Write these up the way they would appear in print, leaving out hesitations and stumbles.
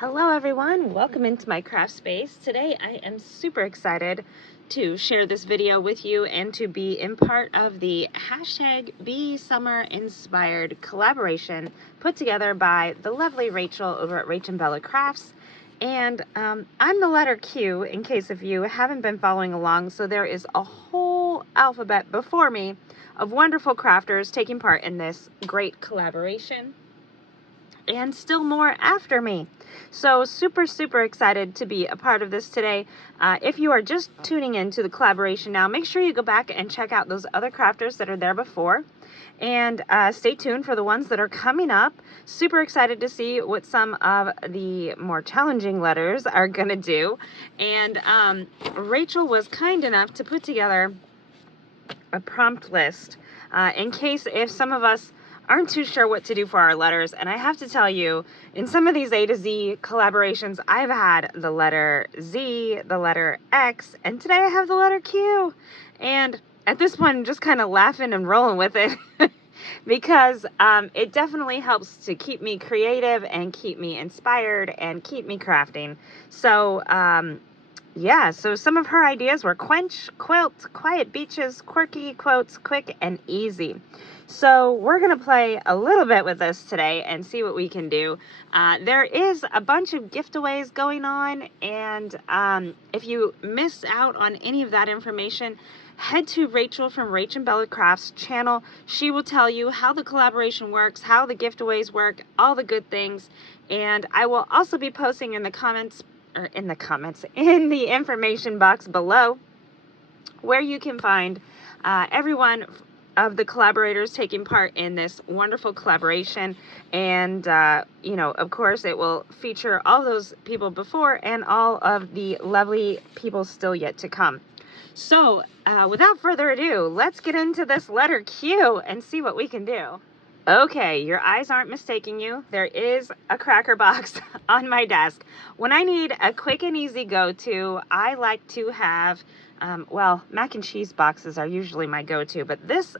Hello everyone, welcome into my craft space. Today I am super excited to share this video with you and to be in part of the hashtag BeSummerInspired collaboration put together by the lovely Rachel over at RachandBella Crafts. And I'm the letter Q in case if you haven't been following along, so there is a whole alphabet before me of wonderful crafters taking part in this great collaboration, and still more after me. So super excited to be a part of this today. If you are just tuning in to the collaboration now, make sure you go back and check out those other crafters that are there before, and stay tuned for the ones that are coming up. Super excited to see what some of the more challenging letters are gonna do. And Rachel was kind enough to put together a prompt list in case if some of us aren't too sure what to do for our letters. And I have to tell you, in some of these A to Z collaborations, I've had the letter Z, the letter X, and today I have the letter Q. And at this point, I'm just kind of laughing and rolling with it because it definitely helps to keep me creative and keep me inspired and keep me crafting. So, yeah, so some of her ideas were quench, quilt, quiet beaches, quirky, quotes, quick, and easy. So we're going to play a little bit with this today and see what we can do. There is a bunch of giveaways going on, and if you miss out on any of that information, head to Rachel from RachandBella Crafts channel. She will tell you how the collaboration works, how the giveaways work, all the good things. And I will also be posting in the comments, in the information box below, where you can find everyone of the collaborators taking part in this wonderful collaboration. And you know, of course, it will feature all those people before and all of the lovely people still yet to come. So without further ado, let's get into this letter Q and see what we can do. Okay, your eyes aren't mistaking you. There is a cracker box on my desk. When I need a quick and easy go-to, I like to have, well, mac and cheese boxes are usually my go-to, but this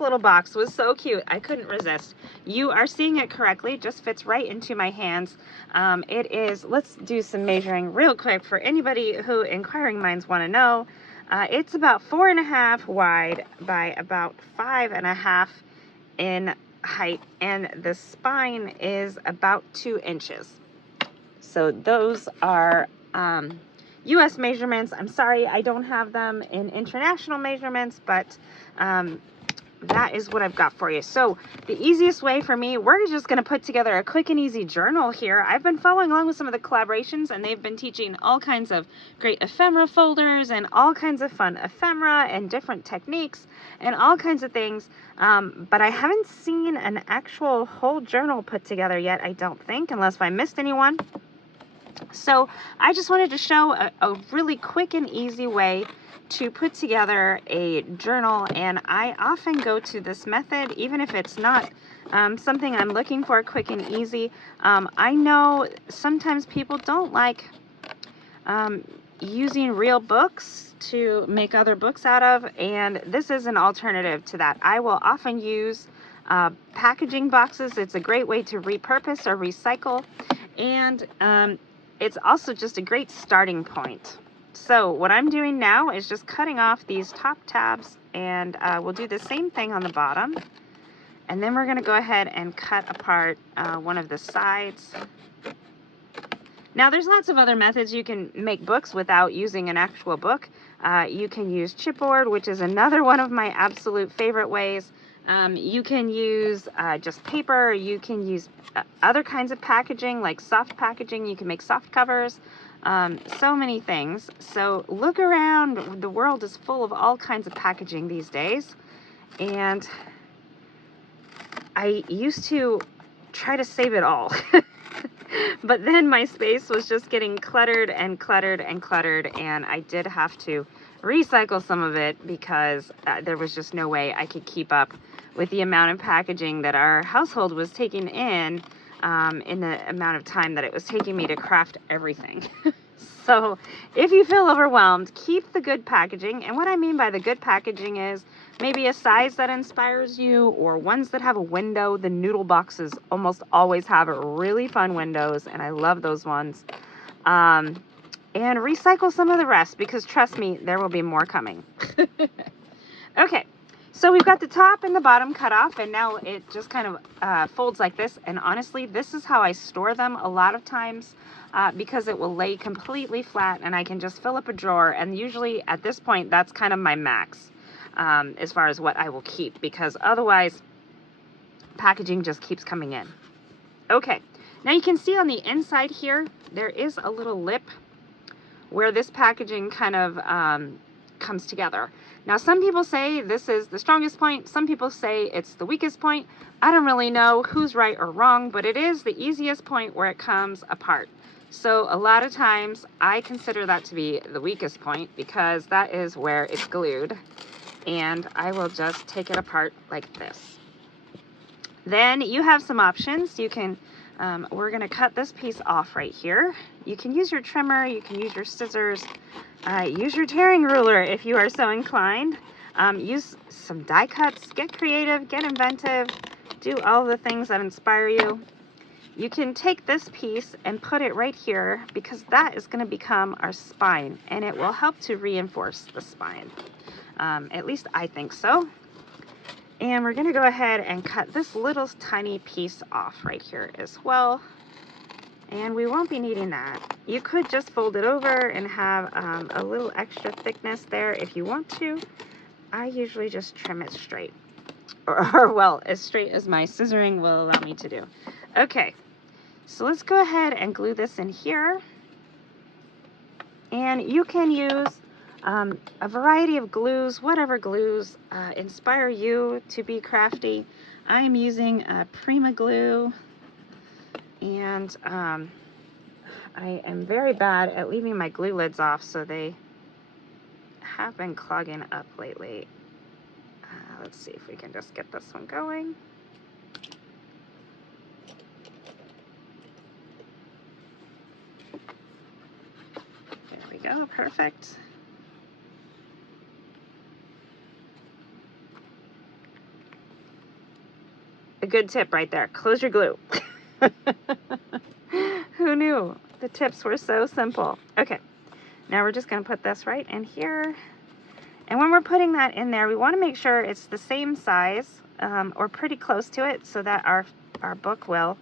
little box was so cute, I couldn't resist. You are seeing it correctly, it just fits right into my hands. It is, let's do some measuring real quick for anybody who inquiring minds want to know. It's about 4.5 wide by about 5.5 in height, and the spine is about 2 inches. So those are US measurements. I'm sorry I don't have them in international measurements, but that is what I've got for you. So the easiest way for me, we're just going to put together a quick and easy journal here. I've been following along with some of the collaborations, and they've been teaching all kinds of great ephemera folders and all kinds of fun ephemera and different techniques and all kinds of things. But I haven't seen an actual whole journal put together yet, I don't think, unless I missed anyone. So I just wanted to show a really quick and easy way to put together a journal, and I often go to this method even if it's not something I'm looking for quick and easy. I know sometimes people don't like using real books to make other books out of, and this is an alternative to that. I will often use packaging boxes. It's a great way to repurpose or recycle, and it's also just a great starting point. So what I'm doing now is just cutting off these top tabs, and we'll do the same thing on the bottom. And then we're going to go ahead and cut apart one of the sides. Now there's lots of other methods you can make books without using an actual book. You can use chipboard, which is another one of my absolute favorite ways. You can use just paper. You can use other kinds of packaging, like soft packaging. You can make soft covers. So many things. So look around. The world is full of all kinds of packaging these days. And I used to try to save it all. But then my space was just getting cluttered and cluttered and cluttered, and I did have to recycle some of it because there was just no way I could keep up with the amount of packaging that our household was taking in the amount of time that it was taking me to craft everything. So if you feel overwhelmed, keep the good packaging. And what I mean by the good packaging is maybe a size that inspires you, or ones that have a window. The noodle boxes almost always have really fun windows, and I love those ones. And recycle some of the rest, because trust me, there will be more coming. Okay, so we've got the top and the bottom cut off, and now it just kind of folds like this. And honestly, this is how I store them a lot of times, because it will lay completely flat and I can just fill up a drawer. And usually at this point, that's kind of my max as far as what I will keep, because otherwise packaging just keeps coming in. Okay, now you can see on the inside here, there is a little lip where this packaging kind of comes together. Now, some people say this is the strongest point. Some people say it's the weakest point. I don't really know who's right or wrong, but it is the easiest point where it comes apart. So a lot of times I consider that to be the weakest point, because that is where it's glued. And I will just take it apart like this. Then you have some options. You can, we're going to cut this piece off right here. You can use your trimmer, you can use your scissors, use your tearing ruler if you are so inclined. Use some die cuts, get creative, get inventive, do all the things that inspire you. You can take this piece and put it right here, because that is going to become our spine, and it will help to reinforce the spine. At least I think so. And we're going to go ahead and cut this little tiny piece off right here as well. And we won't be needing that. You could just fold it over and have a little extra thickness there if you want to. I usually just trim it straight. Or well, as straight as my scissoring will allow me to do. Okay, so let's go ahead and glue this in here. And you can use a variety of glues, whatever glues inspire you to be crafty. I am using Prima glue, and I am very bad at leaving my glue lids off, so they have been clogging up lately. Let's see if we can just get this one going. There we go, perfect. A good tip right there. Close your glue. Who knew? The tips were so simple. Okay, now we're just going to put this right in here. And when we're putting that in there, we want to make sure it's the same size or pretty close to it, so that our book will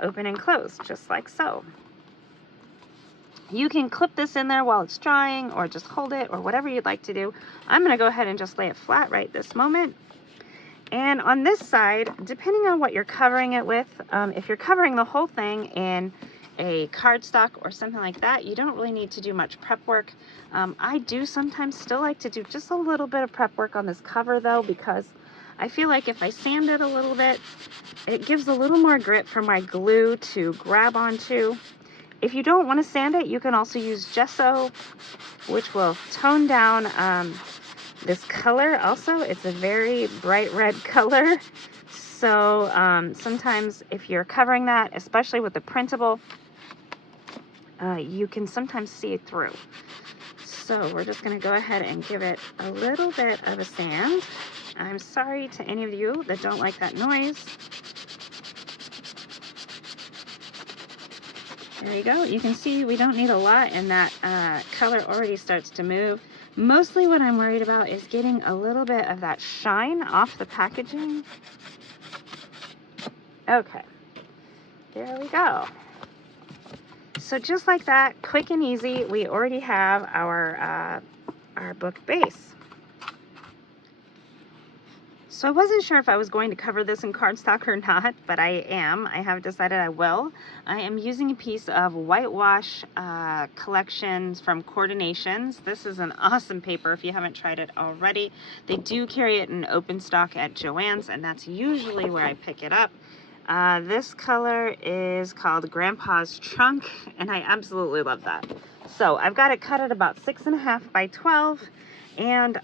open and close, just like so. You can clip this in there while it's drying, or just hold it, or whatever you'd like to do. I'm going to go ahead and just lay it flat right this moment. And on this side, depending on what you're covering it with, if you're covering the whole thing in a cardstock or something like that, you don't really need to do much prep work. I do sometimes still like to do just a little bit of prep work on this cover though, because I feel like if I sand it a little bit, it gives a little more grip for my glue to grab onto. If you don't want to sand it, you can also use gesso, which will tone down this color. Also, it's a very bright red color. So sometimes if you're covering that, especially with the printable, you can sometimes see it through. So we're just going to go ahead and give it a little bit of a sand. I'm sorry to any of you that don't like that noise. There you go. You can see we don't need a lot, and that color already starts to move. Mostly what I'm worried about is getting a little bit of that shine off the packaging. Okay, there we go. So just like that, quick and easy, we already have our book base. So I wasn't sure if I was going to cover this in cardstock or not, but I am. I have decided I will. I am using a piece of whitewash collections from Coordinations. This is an awesome paper if you haven't tried it already. They do carry it in open stock at Joann's, and that's usually where I pick it up. This color is called Grandpa's Trunk, and I absolutely love that. So I've got it cut at about 6.5 by 12, and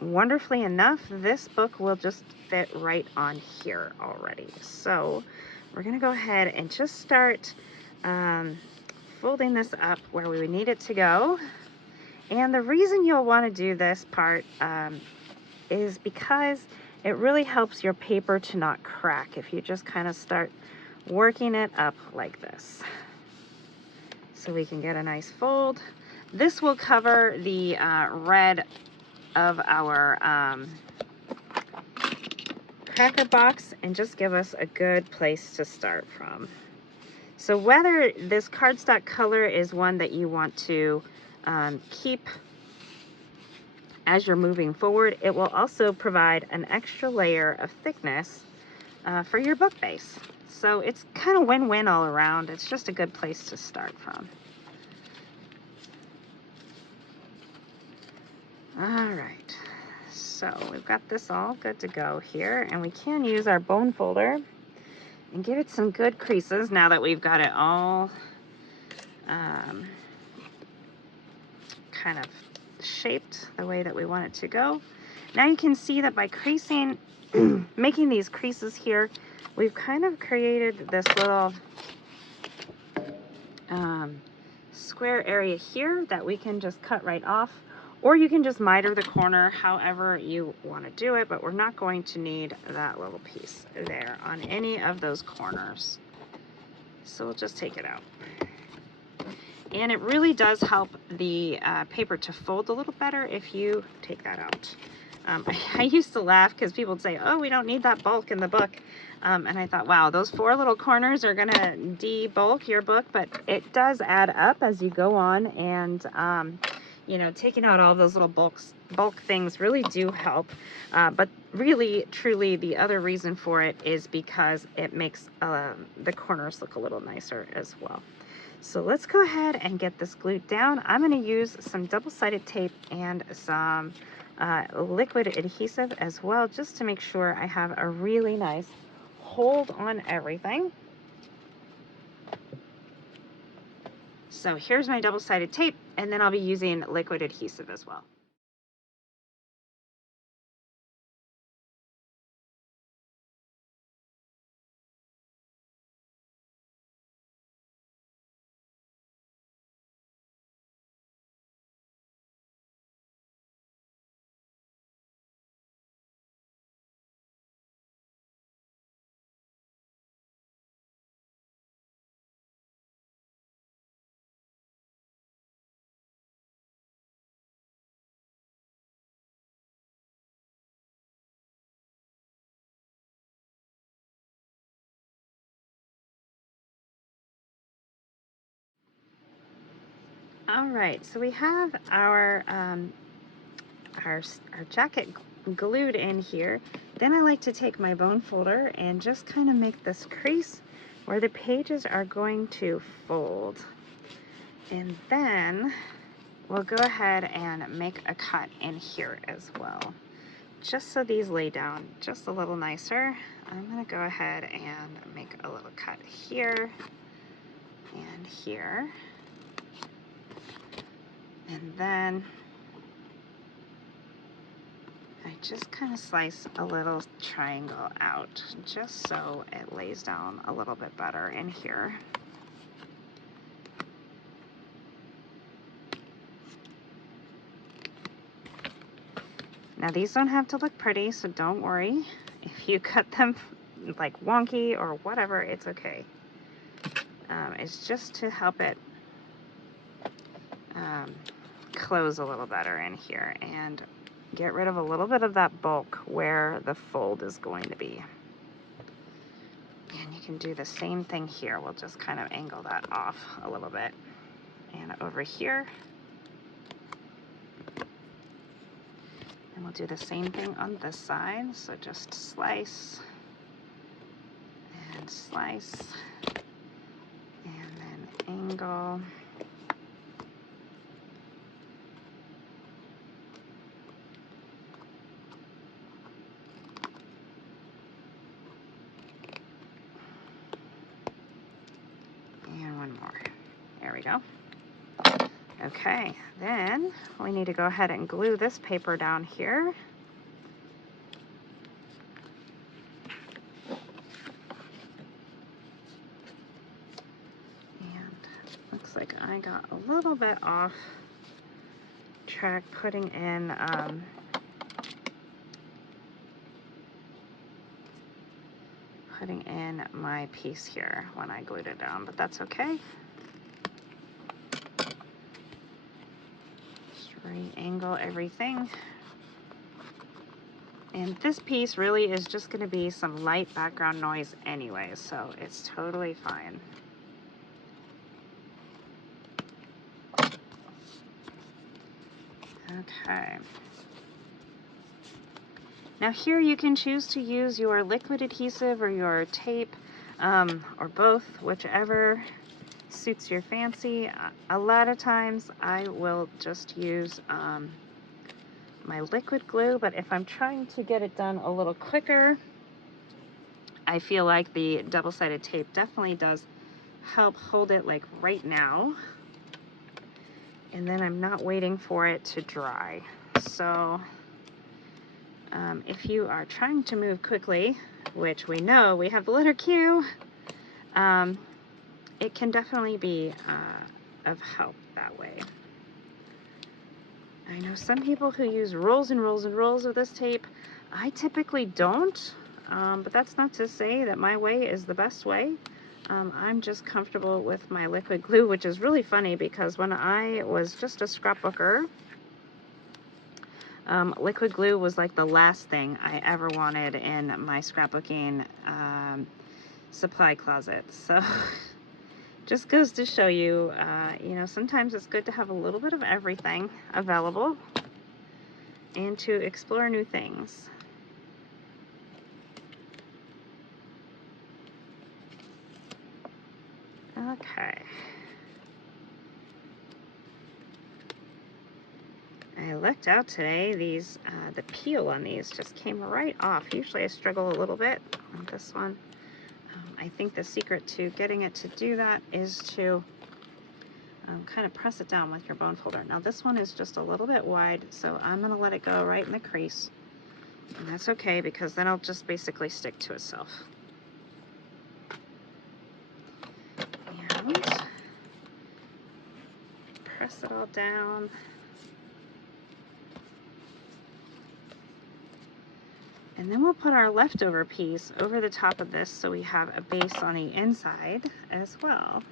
wonderfully enough, this book will just fit right on here already. So we're going to go ahead and just start folding this up where we need it to go. And the reason you'll want to do this part is because it really helps your paper to not crack if you just kind of start working it up like this. So we can get a nice fold. This will cover the red of our cracker box and just give us a good place to start from. So whether this cardstock color is one that you want to keep as you're moving forward, it will also provide an extra layer of thickness for your book base. So it's kind of win-win all around. It's just a good place to start from. All right, so we've got this all good to go here, and we can use our bone folder and give it some good creases now that we've got it all kind of shaped the way that we want it to go. Now you can see that by creasing, making these creases here, we've kind of created this little square area here that we can just cut right off, or you can just miter the corner however you want to do it, but we're not going to need that little piece there on any of those corners. So we'll just take it out. And it really does help the paper to fold a little better if you take that out. I used to laugh because people would say, oh, we don't need that bulk in the book. And I thought, wow, those 4 little corners are gonna de-bulk your book, but it does add up as you go on, and you know, taking out all those little bulk things really do help. But really, truly, the other reason for it is because it makes the corners look a little nicer as well. So let's go ahead and get this glued down. I'm going to use some double-sided tape and some liquid adhesive as well, just to make sure I have a really nice hold on everything. So here's my double-sided tape, and then I'll be using liquid adhesive as well. All right, so we have our jacket glued in here. Then I like to take my bone folder and just kind of make this crease where the pages are going to fold. And then we'll go ahead and make a cut in here as well. Just so these lay down just a little nicer, I'm going to go ahead and make a little cut here and here. And then I just kind of slice a little triangle out just so it lays down a little bit better in here. Now these don't have to look pretty, so don't worry. If you cut them like wonky or whatever, it's okay. It's just to help it close a little better in here and get rid of a little bit of that bulk where the fold is going to be. And you can do the same thing here. We'll just kind of angle that off a little bit. And over here. And we'll do the same thing on this side. So just slice and slice and then angle. And one more. There we go. Okay, then we need to go ahead and glue this paper down here. And looks looks like I got a little bit off track putting in my piece here when I glued it down, but that's okay. Just re-angle everything. And this piece really is just going to be some light background noise anyway, so it's totally fine. Okay. Now here you can choose to use your liquid adhesive or your tape, or both, whichever suits your fancy. A lot of times I will just use my liquid glue, but if I'm trying to get it done a little quicker, I feel like the double-sided tape definitely does help hold it like right now. And then I'm not waiting for it to dry. So if you are trying to move quickly, which we know we have the letter Q, it can definitely be of help that way. I know some people who use rolls and rolls and rolls of this tape. I typically don't, but that's not to say that my way is the best way. I'm just comfortable with my liquid glue, which is really funny because when I was just a scrapbooker, liquid glue was like the last thing I ever wanted in my scrapbooking supply closet. So just goes to show you, you know, sometimes it's good to have a little bit of everything available and to explore new things. Okay. I looked out today, these, the peel on these just came right off. Usually I struggle a little bit on this one. I think the secret to getting it to do that is to kind of press it down with your bone folder. Now this one is just a little bit wide, so I'm going to let it go right in the crease. And that's okay because then it'll just basically stick to itself. And press it all down. And then we'll put our leftover piece over the top of this so we have a base on the inside as well.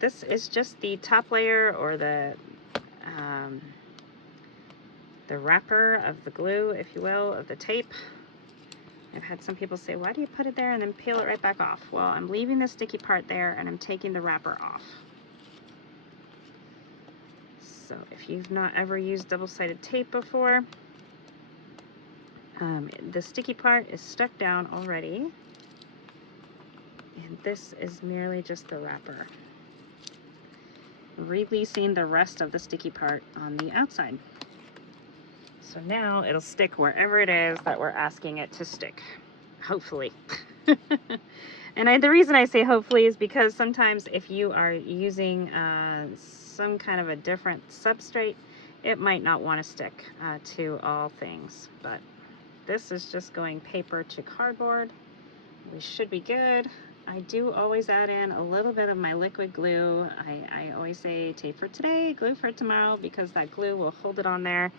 This is just the top layer or the wrapper of the glue, if you will, of the tape. I've had some people say, why do you put it there and then peel it right back off? Well, I'm leaving the sticky part there and I'm taking the wrapper off. So if you've not ever used double-sided tape before, the sticky part is stuck down already, and this is merely just the wrapper, releasing the rest of the sticky part on the outside. So now it'll stick wherever it is that we're asking it to stick, hopefully. And the reason I say hopefully is because sometimes if you are using some kind of a different substrate, it might not want to stick to all things. But this is just going paper to cardboard. We should be good. I do always add in a little bit of my liquid glue. I always say tape for today, glue for tomorrow, because that glue will hold it on there.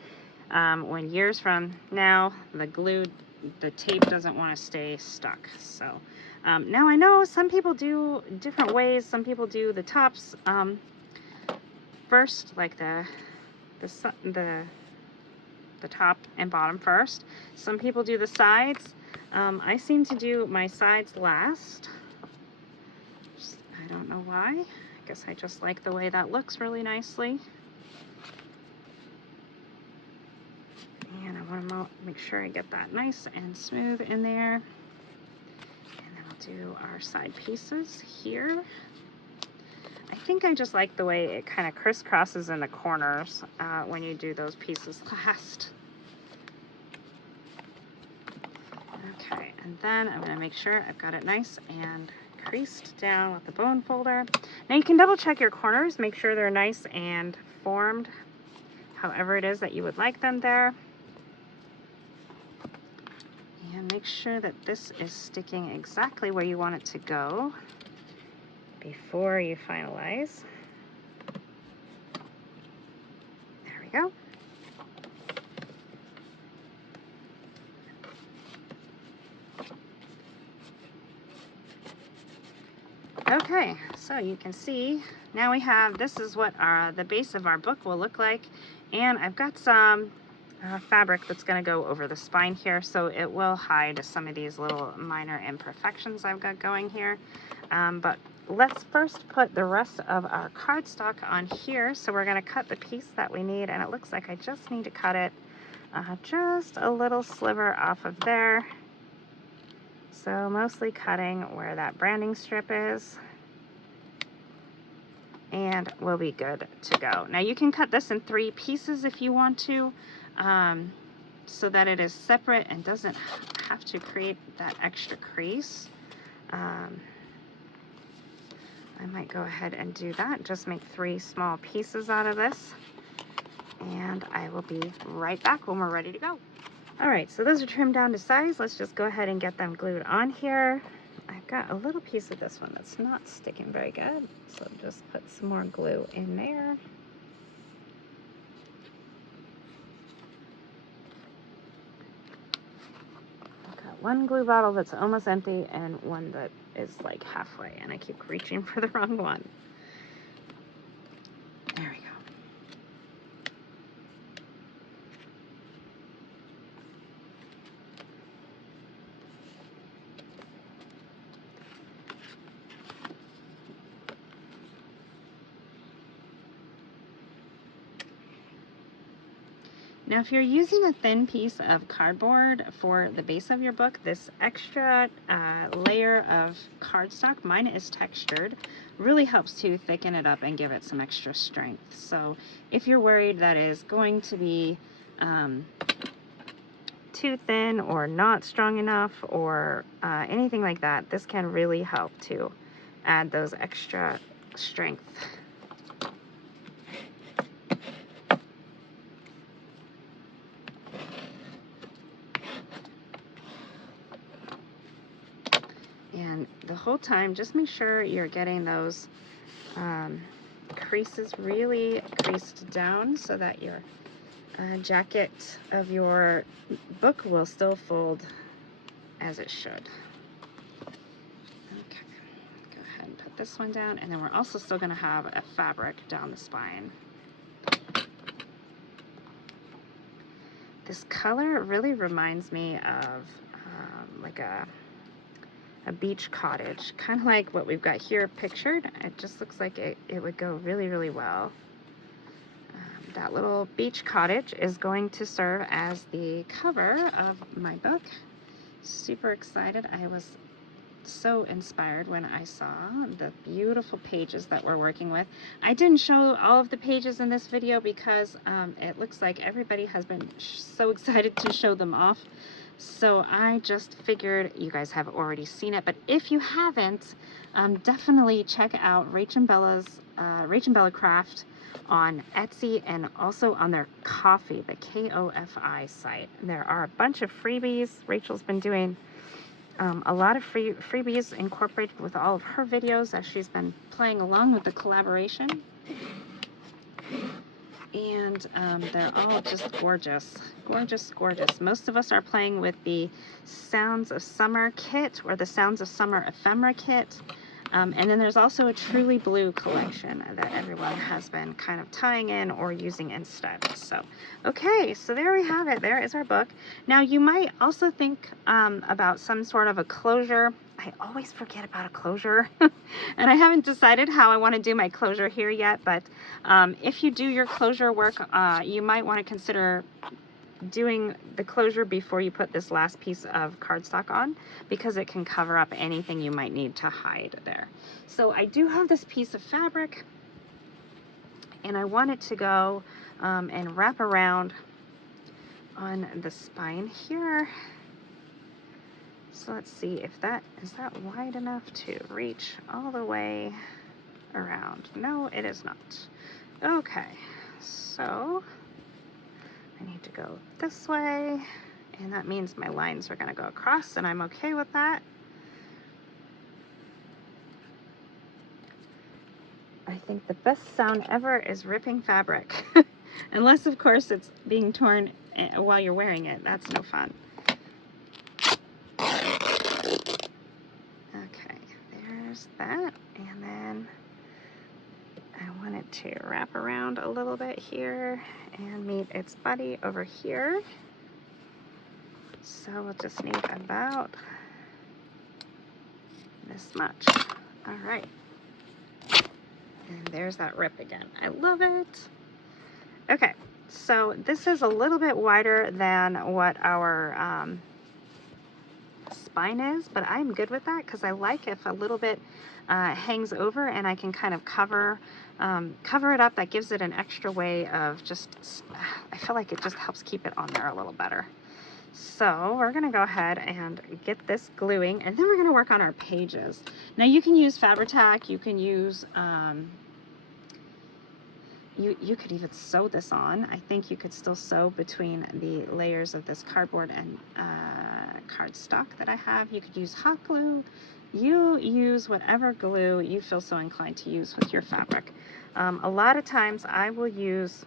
When years from now, the tape doesn't want to stay stuck. So now I know some people do different ways. Some people do the tops first, like the top and bottom first. Some people do the sides. I seem to do my sides last. I don't know why. I guess I just like the way that looks really nicely. And I want to make sure I get that nice and smooth in there. And then we'll do our side pieces here. I think I just like the way it kind of crisscrosses in the corners when you do those pieces last. Okay, and then I'm going to make sure I've got it nice and creased down with the bone folder. Now you can double check your corners, make sure they're nice and formed however it is that you would like them there. And make sure that this is sticking exactly where you want it to go before you finalize. There we go. Okay, so you can see now we have, this is what the base of our book will look like, and I've got some fabric that's going to go over the spine here, so it will hide some of these little minor imperfections I've got going here. But let's first put the rest of our cardstock on here. So we're going to cut the piece that we need, and it looks like I just need to cut it just a little sliver off of there. So mostly cutting where that branding strip is, and we'll be good to go. Now you can cut this in 3 pieces if you want to, so that it is separate and doesn't have to create that extra crease. I might go ahead and do that. Just make 3 small pieces out of this, and I will be right back when we're ready to go. All right, so those are trimmed down to size. Let's just go ahead and get them glued on here. I've got a little piece of this one that's not sticking very good, so just put some more glue in there. I've got one glue bottle that's almost empty and one that is like halfway, and I keep reaching for the wrong one. There we go. Now, if you're using a thin piece of cardboard for the base of your book, this extra layer of cardstock, mine is textured, really helps to thicken it up and give it some extra strength. So if you're worried that is going to be too thin or not strong enough or anything like that, this can really help to add those extra strength. And the whole time, just make sure you're getting those creases really creased down so that your jacket of your book will still fold as it should. Okay, go ahead and put this one down, and then we're also still going to have a fabric down the spine. This color really reminds me of like a beach cottage, kind of like what we've got here pictured. It just looks like it would go really, really well. That little beach cottage is going to serve as the cover of my book. Super excited. I was so inspired when I saw the beautiful pages that we're working with. I didn't show all of the pages in this video because it looks like everybody has been so excited to show them off. So I just figured you guys have already seen it, but if you haven't, definitely check out RachandBella's RachandBella Craft on Etsy and also on their Ko-fi, the K-O-F-I site. There are a bunch of freebies. Rachel's been doing a lot of freebies incorporated with all of her videos as she's been playing along with the collaboration. And they're all just gorgeous, gorgeous, gorgeous. Most of us are playing with the Sounds of Summer kit or the Sounds of Summer ephemera kit. And then there's also a Truly Blue collection that everyone has been kind of tying in or using instead. So, okay, so there we have it. There is our book. Now, you might also think about some sort of a closure. I always forget about a closure, and I haven't decided how I want to do my closure here yet, but if you do your closure work, you might want to consider doing the closure before you put this last piece of cardstock on, because it can cover up anything you might need to hide there. So I do have this piece of fabric, and I want it to go and wrap around on the spine here. So let's see if is that wide enough to reach all the way around. No, it is not. Okay, so I need to go this way and that means my lines are going to go across, and I'm okay with that. I think the best sound ever is ripping fabric. Unless, of course, it's being torn while you're wearing it. That's no fun. Okay, there's that. And then I want it to wrap around a little bit here and meet its buddy over here. So we'll just need about this much. All right. And there's that rip again. I love it. Okay, so this is a little bit wider than what our spine is, but I'm good with that because I like if a little bit hangs over and I can kind of cover it up. That gives it an extra way of just, I feel like it just helps keep it on there a little better. So we're going to go ahead and get this gluing, and then we're going to work on our pages. Now you can use Fabri-Tac, you can use, you could even sew this on. I think you could still sew between the layers of this cardboard and cardstock that I have. You could use hot glue. You use whatever glue you feel so inclined to use with your fabric. A lot of times I will use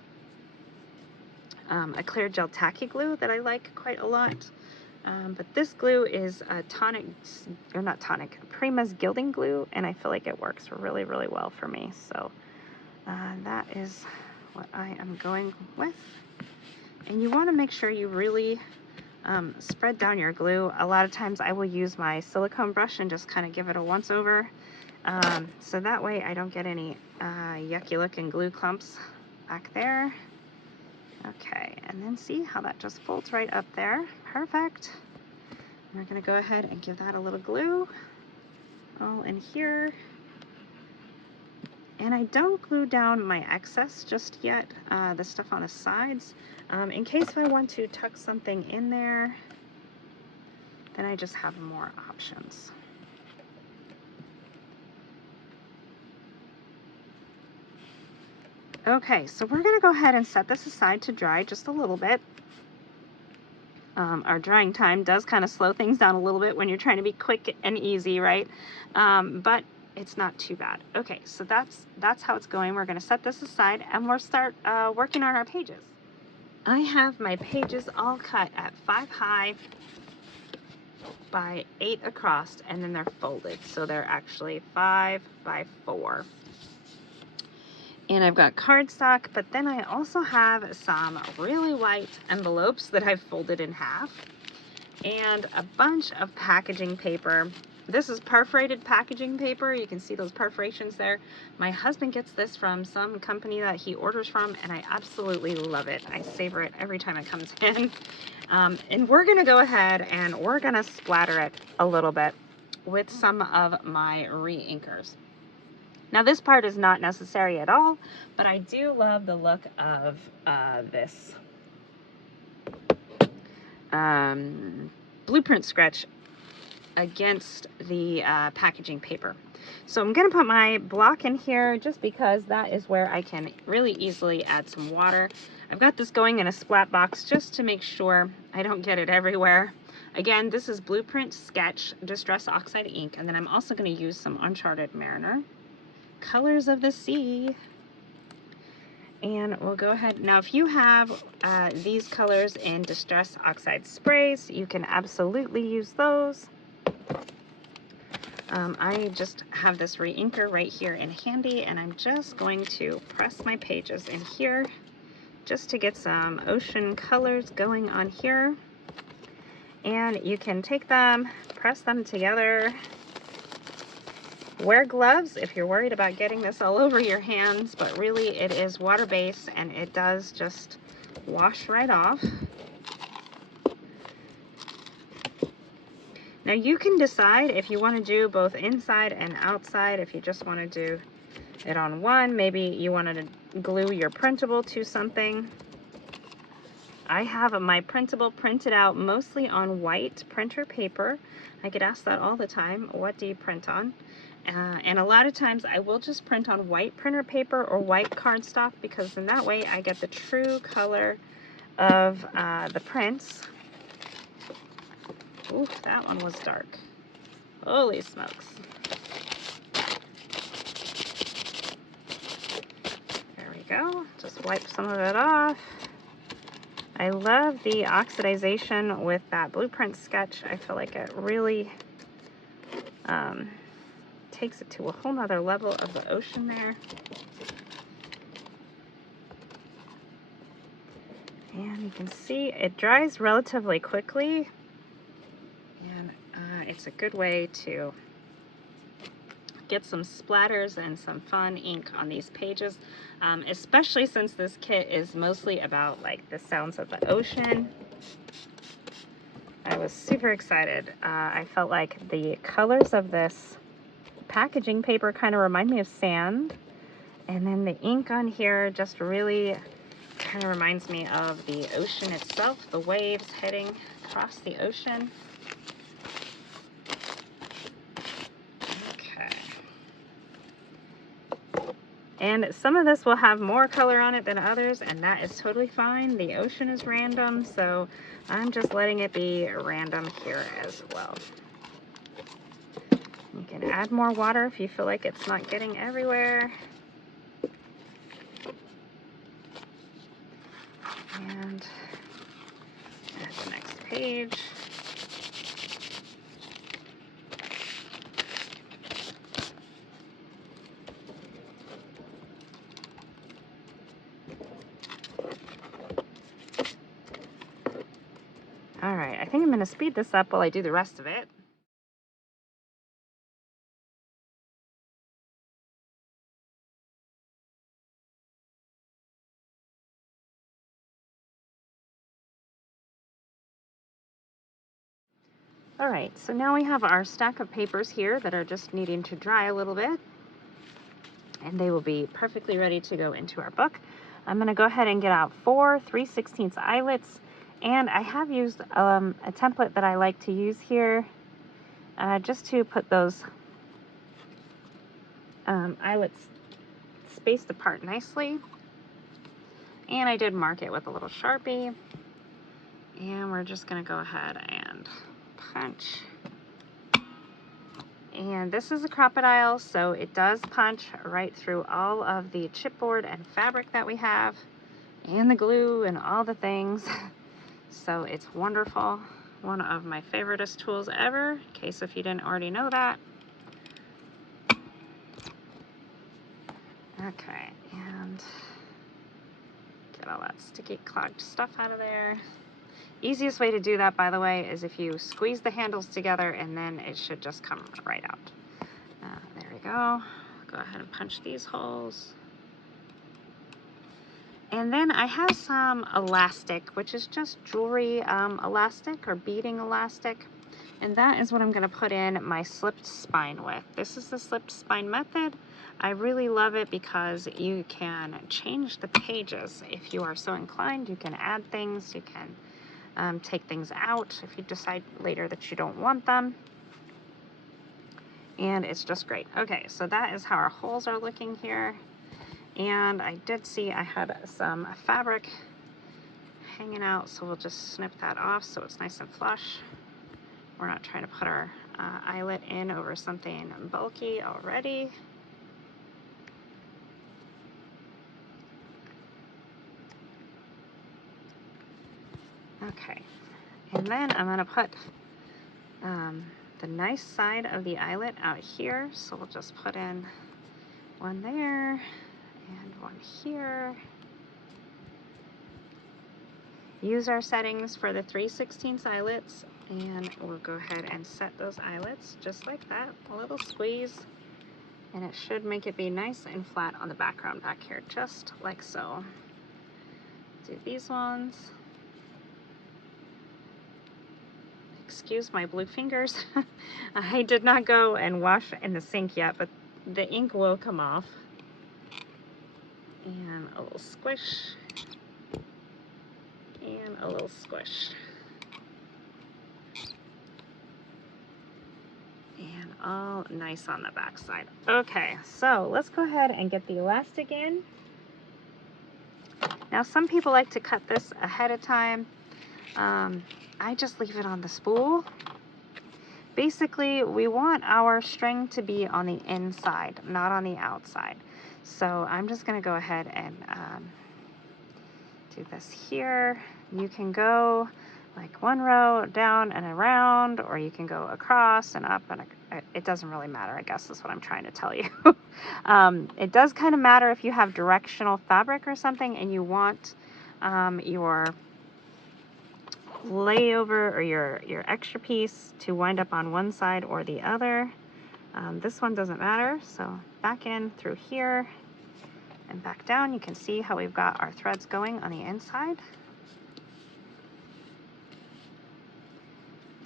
a clear gel tacky glue that I like quite a lot. But this glue is a Prima's gilding glue, and I feel like it works really, really well for me. So that is what I am going with. And you want to make sure you really spread down your glue. A lot of times I will use my silicone brush and just kind of give it a once over. So that way I don't get any yucky looking glue clumps back there. Okay, and then see how that just folds right up there. Perfect. We're going to go ahead and give that a little glue all in here. And I don't glue down my excess just yet, the stuff on the sides. In case if I want to tuck something in there, then I just have more options. Okay, so we're going to go ahead and set this aside to dry just a little bit. Our drying time does kind of slow things down a little bit when you're trying to be quick and easy, right? But it's not too bad. Okay, so that's how it's going. We're going to set this aside and we'll start working on our pages. I have my pages all cut at 5 high by 8 across, and then they're folded. So they're actually 5 by 4. And I've got cardstock, but then I also have some really white envelopes that I've folded in half, and a bunch of packaging paper. This is perforated packaging paper. You can see those perforations there. My husband gets this from some company that he orders from, and I absolutely love it. I savor it every time it comes in. And we're gonna go ahead and we're gonna splatter it a little bit with some of my re-inkers. Now this part is not necessary at all, but I do love the look of this blueprint sketch against the packaging paper. So I'm going to put my block in here just because that is where I can really easily add some water. I've got this going in a splat box just to make sure I don't get it everywhere. Again, this is Blueprint Sketch Distress Oxide ink, and then I'm also going to use some Uncharted Mariner. Colors of the Sea. And we'll go ahead. Now, if you have these colors in Distress Oxide sprays, you can absolutely use those. I just have this re-inker right here in handy, and I'm just going to press my pages in here just to get some ocean colors going on here. And you can take them, press them together. Wear gloves if you're worried about getting this all over your hands, but really it is water-based and it does just wash right off. Now you can decide if you want to do both inside and outside. If you just want to do it on one, maybe you wanted to glue your printable to something. I have my printable printed out mostly on white printer paper. I get asked that all the time, what do you print on? And a lot of times I will just print on white printer paper or white cardstock, because in that way I get the true color of the prints. Oof, that one was dark. Holy smokes. There we go. Just wipe some of it off. I love the oxidization with that blueprint sketch. I feel like it really takes it to a whole nother level of the ocean there. And you can see it dries relatively quickly, and it's a good way to get some splatters and some fun ink on these pages, especially since this kit is mostly about like the sounds of the ocean. I was super excited. I felt like the colors of this packaging paper kind of remind me of sand, and then the ink on here just really kind of reminds me of the ocean itself, the waves heading across the ocean. Okay. And some of this will have more color on it than others, and that is totally fine. The ocean is random, so I'm just letting it be random here as well. You can add more water if you feel like it's not getting everywhere. And add the next page. All right, I think I'm going to speed this up while I do the rest of it. All right, so now we have our stack of papers here that are just needing to dry a little bit, and they will be perfectly ready to go into our book. I'm going to go ahead and get out 4 3/16 eyelets, and I have used a template that I like to use here just to put those eyelets spaced apart nicely. And I did mark it with a little Sharpie, and we're just going to go ahead and punch. And this is a crocodile, so it does punch right through all of the chipboard and fabric that we have, and the glue and all the things. So it's wonderful. One of my favoriteest tools ever, in case if you didn't already know that. Okay, and get all that sticky clogged stuff out of there. Easiest way to do that, by the way, is if you squeeze the handles together, and then it should just come right out. There we go. Go ahead and punch these holes. And then I have some elastic, which is just jewelry elastic or beading elastic. And that is what I'm going to put in my slipped spine with. This is the slipped spine method. I really love it because you can change the pages. If you are so inclined, you can add things, you can take things out if you decide later that you don't want them. And it's just great. Okay, so that is how our holes are looking here. And I did see I had some fabric hanging out, so we'll just snip that off so it's nice and flush. We're not trying to put our eyelet in over something bulky already. Okay, and then I'm going to put the nice side of the eyelet out here, so we'll just put in one there and one here. Use our settings for the 3/16 eyelets, and we'll go ahead and set those eyelets just like that. A little squeeze, and it should make it be nice and flat on the background back here, just like so. Do these ones. Excuse my blue fingers. I did not go and wash in the sink yet, but the ink will come off. And a little squish. And a little squish. And all nice on the back side. Okay, so let's go ahead and get the elastic in. Now some people like to cut this ahead of time. I just leave it on the spool, basically we want our string to be on the inside, not on the outside. So I'm just going to go ahead and do this here. You can go like one row down and around, or you can go across and up, and it doesn't really matter, I guess is what I'm trying to tell you. It does kind of matter if you have directional fabric or something and you want your layover or your extra piece to wind up on one side or the other. This one doesn't matter, so back in through here and back down. You can see how we've got our threads going on the inside.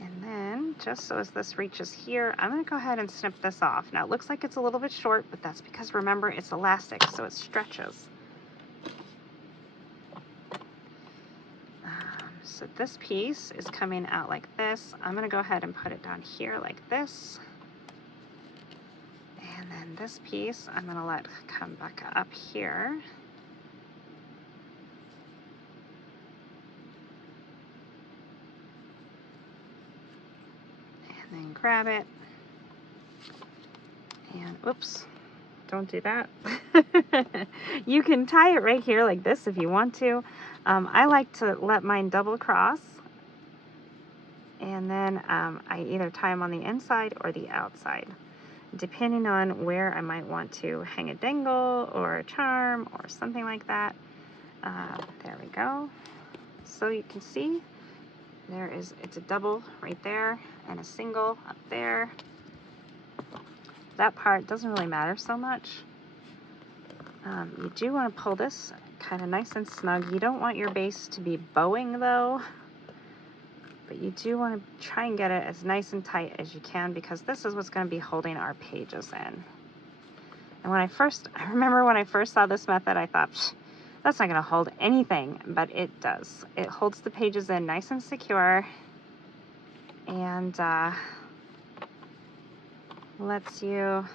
And then, just so as this reaches here, I'm going to go ahead and snip this off. Now, it looks like it's a little bit short, but that's because, remember, it's elastic, so it stretches. So this piece is coming out like this. I'm going to go ahead and put it down here like this. And then this piece, I'm going to let come back up here. And then grab it, and oops, don't do that. You can tie it right here like this if you want to. I like to let mine double cross, and then I either tie them on the inside or the outside, depending on where I might want to hang a dangle or a charm or something like that. There we go. So you can see it's a double right there and a single up there. That part doesn't really matter so much. You do want to pull this kind of nice and snug. You don't want your base to be bowing though, but you do want to try and get it as nice and tight as you can, because this is what's going to be holding our pages in. And I remember when I first saw this method, I thought, that's not going to hold anything, but it does. It holds the pages in nice and secure, and lets you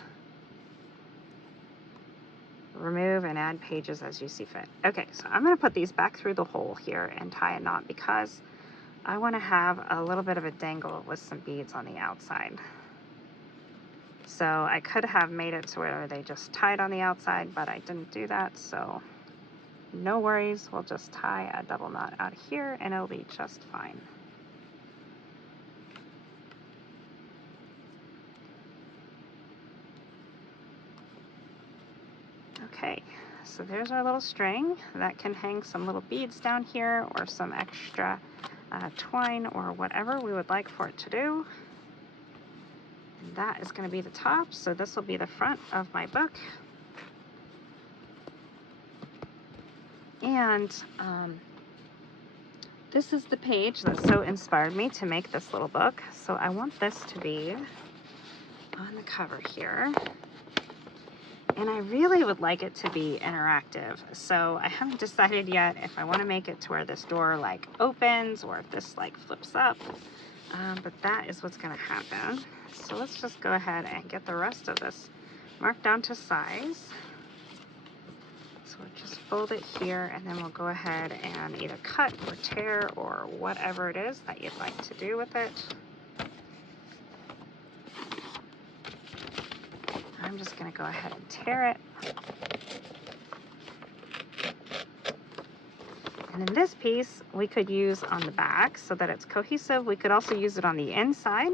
remove and add pages as you see fit. Okay, so I'm going to put these back through the hole here and tie a knot, because I want to have a little bit of a dangle with some beads on the outside. So I could have made it to where they just tied on the outside, but I didn't do that, so no worries. We'll just tie a double knot out here and it'll be just fine. Okay, so there's our little string. That can hang some little beads down here, or some extra twine, or whatever we would like for it to do. And that is going to be the top, so this will be the front of my book. And this is the page that so inspired me to make this little book. So I want this to be on the cover here. And I really would like it to be interactive. So I haven't decided yet if I want to make it to where this door like opens, or if this like flips up. But that is what's going to happen. So let's just go ahead and get the rest of this marked down to size. So we'll just fold it here, and then we'll go ahead and either cut or tear or whatever it is that you'd like to do with it. I'm just going to go ahead and tear it. And then this piece we could use on the back so that it's cohesive. We could also use it on the inside,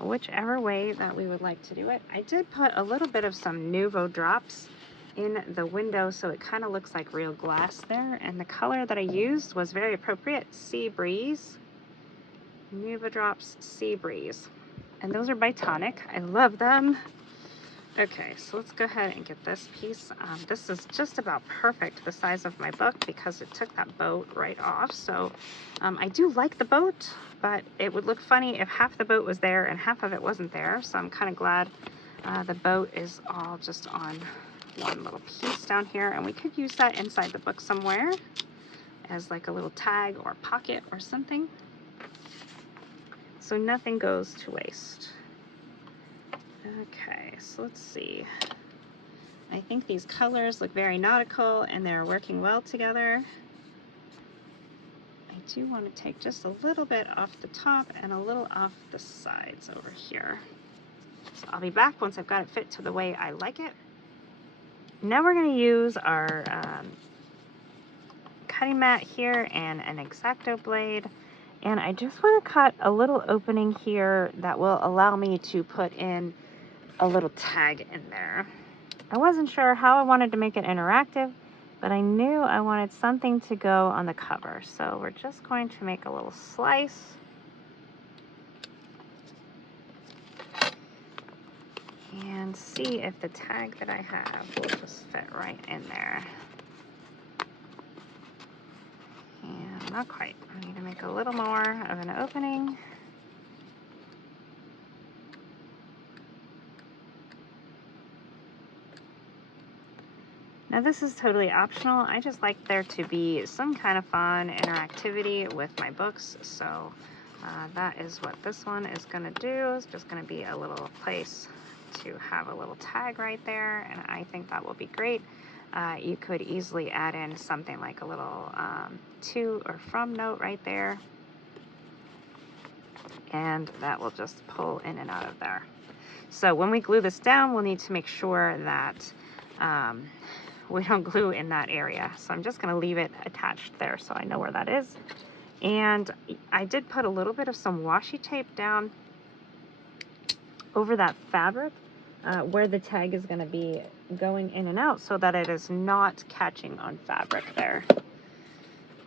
whichever way that we would like to do it. I did put a little bit of some Nuvo drops in the window, so it kind of looks like real glass there. And the color that I used was very appropriate, Sea Breeze. Nuvo drops, Sea Breeze. And those are by Tonic. I love them. Okay, so let's go ahead and get this piece. This is just about perfect the size of my book, because it took that boat right off. So I do like the boat, but it would look funny if half the boat was there and half of it wasn't there. So I'm kind of glad the boat is all just on one little piece down here. And we could use that inside the book somewhere as like a little tag or pocket or something, so nothing goes to waste. Okay, so let's see. I think these colors look very nautical and they're working well together. I do want to take just a little bit off the top and a little off the sides over here. So I'll be back once I've got it fit to the way I like it. Now we're going to use our cutting mat here and an X-Acto blade. And I just want to cut a little opening here that will allow me to put in a little tag in there. I wasn't sure how I wanted to make it interactive, but I knew I wanted something to go on the cover. So we're just going to make a little slice. And see if the tag that I have will just fit right in there. And not quite. I need to make a little more of an opening. Now this is totally optional. I just like there to be some kind of fun interactivity with my books. So that is what this one is going to do. It's just going to be a little place to have a little tag right there, and I think that will be great. You could easily add in something like a little to or from note right there, and that will just pull in and out of there. So when we glue this down, we'll need to make sure that we don't glue in that area. So I'm just going to leave it attached there so I know where that is. And I did put a little bit of some washi tape down over that fabric where the tag is going to be going in and out so that it is not catching on fabric there.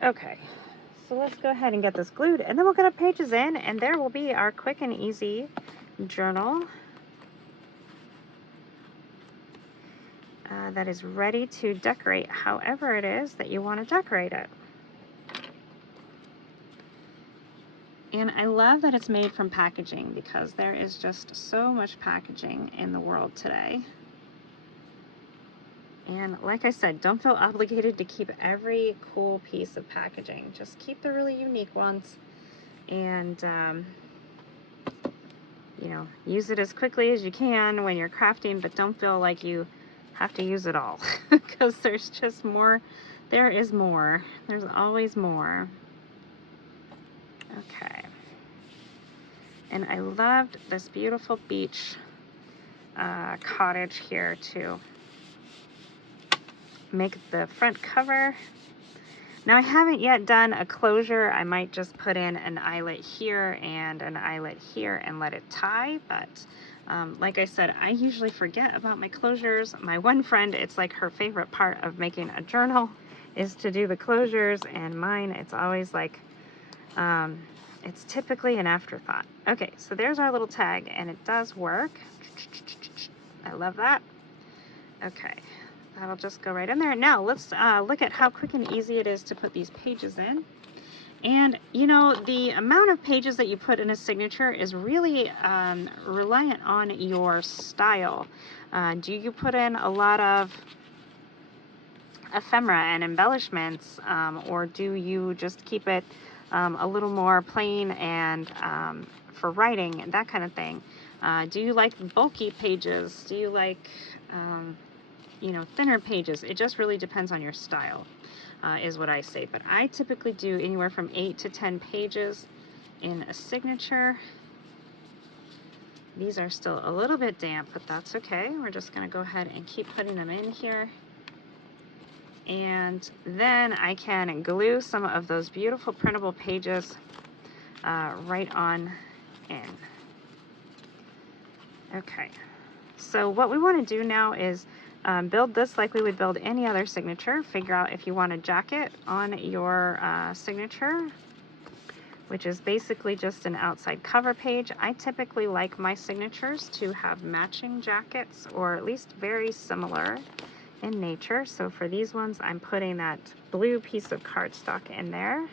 Okay, so let's go ahead and get this glued, and then we'll get our pages in, and there will be our quick and easy journal that is ready to decorate however it is that you want to decorate it. And I love that it's made from packaging, because there is just so much packaging in the world today. And like I said, don't feel obligated to keep every cool piece of packaging. Just keep the really unique ones, and you know, use it as quickly as you can when you're crafting, but don't feel like you have to use it all, because there's just more. There is more. There's always more. Okay. And I loved this beautiful beach cottage here to make the front cover. Now I haven't yet done a closure. I might just put in an eyelet here and an eyelet here and let it tie, but like I said, I usually forget about my closures. My one friend, it's like her favorite part of making a journal is to do the closures, and mine, it's always like it's typically an afterthought. Okay, so there's our little tag, and it does work. I love that. Okay, that'll just go right in there. Now let's look at how quick and easy it is to put these pages in. And you know, the amount of pages that you put in a signature is really reliant on your style. Do you put in a lot of ephemera and embellishments, or do you just keep it a little more plain and for writing and that kind of thing? Do you like bulky pages? Do you like you know, thinner pages? It just really depends on your style, is what I say. But I typically do anywhere from 8 to 10 pages in a signature. These are still a little bit damp, but that's okay. We're just going to go ahead and keep putting them in here. And then I can glue some of those beautiful printable pages right on in. Okay, so what we want to do now is build this like we would build any other signature. Figure out if you want a jacket on your signature, which is basically just an outside cover page. I typically like my signatures to have matching jackets, or at least very similar in nature. So for these ones, I'm putting that blue piece of cardstock in there.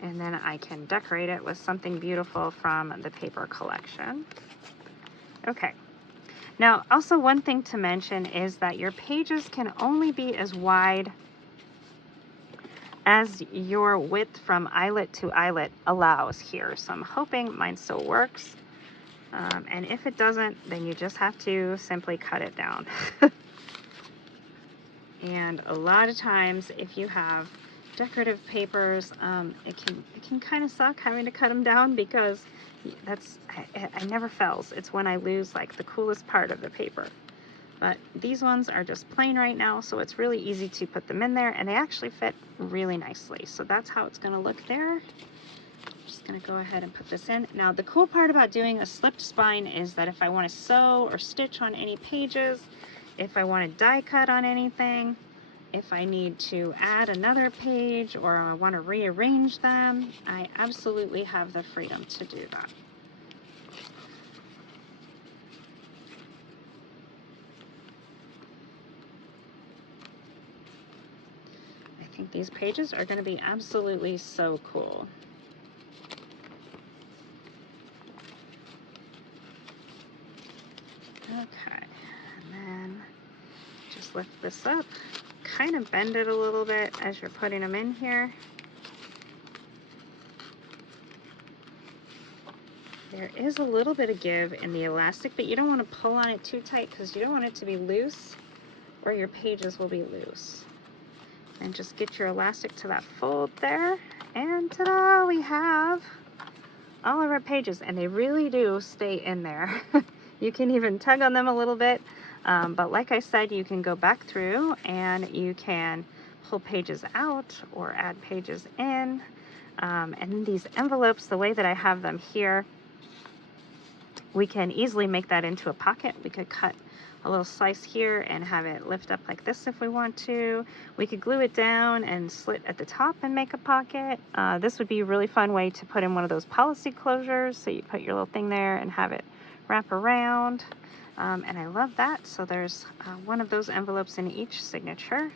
And then I can decorate it with something beautiful from the paper collection. Okay. Now, also one thing to mention is that your pages can only be as wide as your width from eyelet to eyelet allows here. So I'm hoping mine still works. And if it doesn't, then you just have to simply cut it down. And a lot of times, if you have decorative papers, it can kind of suck having to cut them down, because I never fails. It's when I lose like the coolest part of the paper. But these ones are just plain right now, so it's really easy to put them in there, and they actually fit really nicely. So that's how it's going to look there. I'm just going to go ahead and put this in. Now the cool part about doing a slipped spine is that if I want to sew or stitch on any pages, if I want to die cut on anything, if I need to add another page or I want to rearrange them, I absolutely have the freedom to do that. I think these pages are going to be absolutely so cool. Okay, and then just lift this up, kind of bend it a little bit as you're putting them in here. There is a little bit of give in the elastic, but you don't want to pull on it too tight because you don't want it to be loose or your pages will be loose. And just get your elastic to that fold there, and ta-da, we have all of our pages, and they really do stay in there. You can even tug on them a little bit, but like I said, you can go back through and you can pull pages out or add pages in. And then these envelopes, the way that I have them here, we can easily make that into a pocket. We could cut a little slice here and have it lift up like this if we want to. We could glue it down and slit at the top and make a pocket. This would be a really fun way to put in one of those policy closures. So you put your little thing there and have it wrap around. And I love that. So there's one of those envelopes in each signature.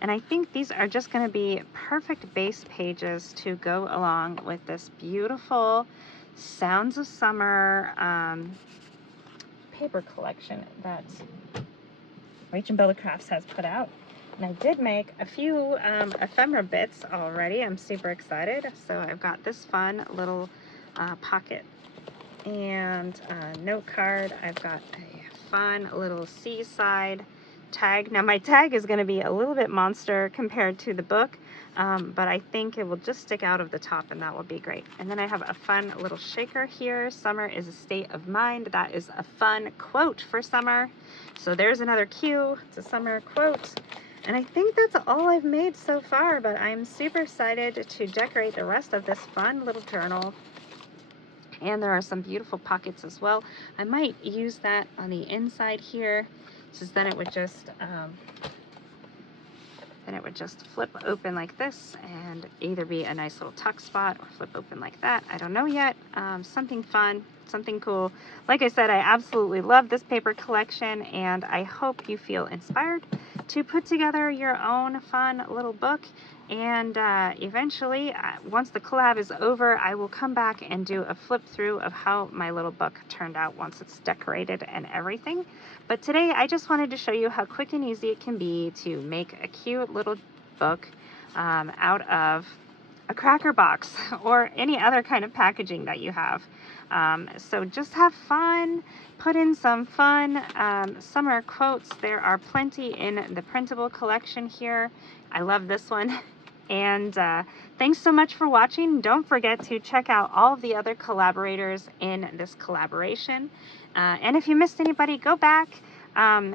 And I think these are just going to be perfect base pages to go along with this beautiful Sounds of Summer paper collection that RachandBella Crafts has put out. And I did make a few ephemera bits already. I'm super excited. So I've got this fun little pocket and note card. I've got a fun little seaside tag. Now my tag is going to be a little bit monster compared to the book, but I think it will just stick out of the top, and that will be great. And then I have a fun little shaker here. Summer is a state of mind. That is a fun quote for summer. So there's another cue. It's a summer quote. And I think that's all I've made so far, but I'm super excited to decorate the rest of this fun little journal. And there are some beautiful pockets as well. I might use that on the inside here, since then it would just flip open like this and either be a nice little tuck spot or flip open like that. I don't know yet. Something fun, something cool. Like I said, I absolutely love this paper collection, and I hope you feel inspired to put together your own fun little book. And eventually, once the collab is over, I will come back and do a flip through of how my little book turned out once it's decorated and everything. But today, I just wanted to show you how quick and easy it can be to make a cute little book out of a cracker box or any other kind of packaging that you have. So just have fun, put in some fun summer quotes. There are plenty in the printable collection here. I love this one. And thanks so much for watching. Don't forget to check out all of the other collaborators in this collaboration. And if you missed anybody, go back,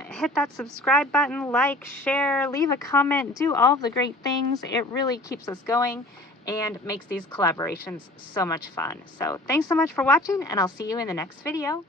hit that subscribe button, like, share, leave a comment, do all of the great things. It really keeps us going and makes these collaborations so much fun. So thanks so much for watching, and I'll see you in the next video.